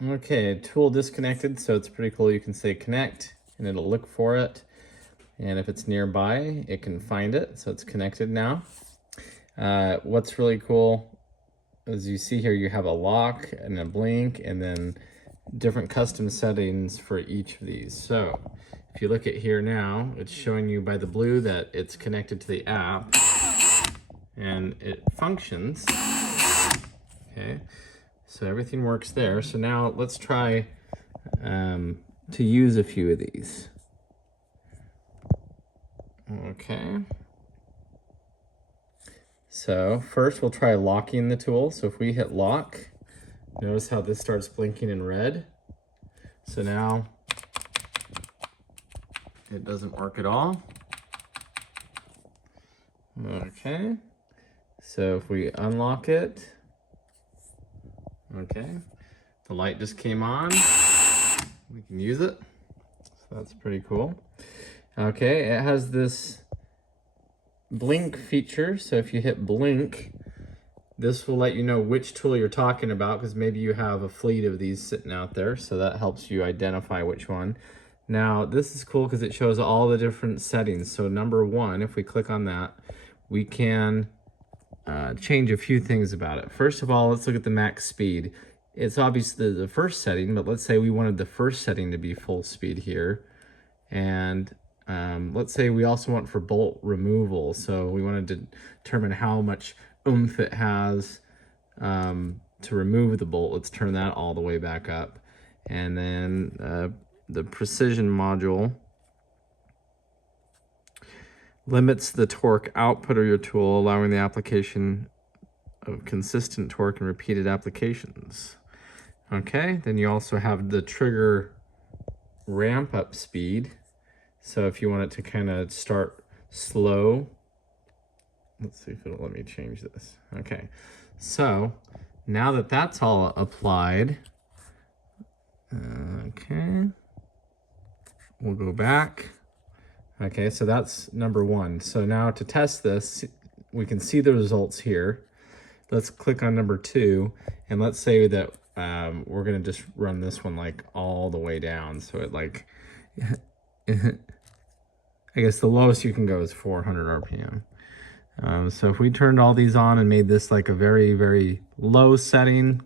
Okay, tool disconnected, so it's pretty cool. You can say connect and it'll look for it. And if it's nearby, it can find it, so it's connected now. What's really cool is you see here you have a lock and a blink and then different custom settings for each of these. So if you look at here now, it's showing you by the blue that it's connected to the app and it functions. Okay, so everything works there. So now let's try to use a few of these. Okay. So first we'll try locking the tool. So if we hit lock, notice how this starts blinking in red. So now it doesn't work at all. Okay. So if we unlock it, okay, the light just came on. We can use it. So that's pretty cool. Okay, it has this blink feature. So if you hit blink, this will let you know which tool you're talking about, because maybe you have a fleet of these sitting out there. So that helps you identify which one. Now, this is cool because it shows all the different settings. So number one, if we click on that, we can change a few things about it. First of all, let's look at the max speed. It's obviously the first setting, but let's say we wanted the first setting to be full speed here. And let's say we also want for bolt removal. So we wanted to determine how much oomph it has to remove the bolt. Let's turn that all the way back up. And then the precision module limits the torque output of your tool, allowing the application of consistent torque and repeated applications. Okay, then you also have the trigger ramp up speed. So if you want it to kind of start slow, let's see if it'll let me change this. Okay, so now that that's all applied, okay, we'll go back. Okay, so that's number one. So now to test this, we can see the results here. Let's click on number two, and let's say that we're gonna just run this one like all the way down. So it like, I guess the lowest you can go is 400 RPM. So if we turned all these on and made this like a very, very low setting,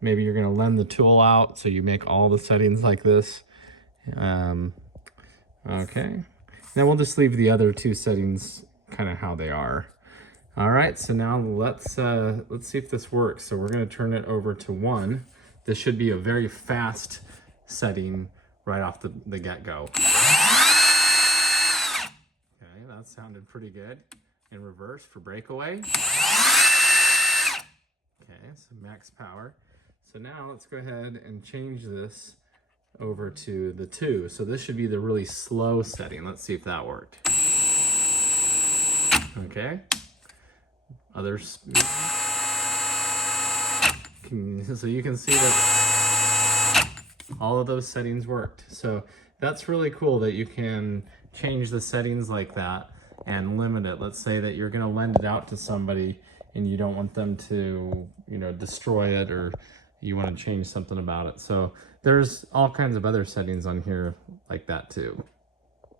maybe you're gonna lend the tool out, so you make all the settings like this. Okay, now we'll just leave the other two settings kind of how they are. All right, so now let's see if this works. So we're gonna turn it over to 1. This should be a very fast setting right off the get-go. Okay, that sounded pretty good. In reverse for breakaway. Okay, so max power. So now let's go ahead and change this over to the 2. So this should be the really slow setting. Let's see if that worked. Okay. Others. So you can see that all of those settings worked. So that's really cool that you can change the settings like that and limit it. Let's say that you're going to lend it out to somebody and you don't want them to, destroy it, or you want to change something about it. So there's all kinds of other settings on here like that too.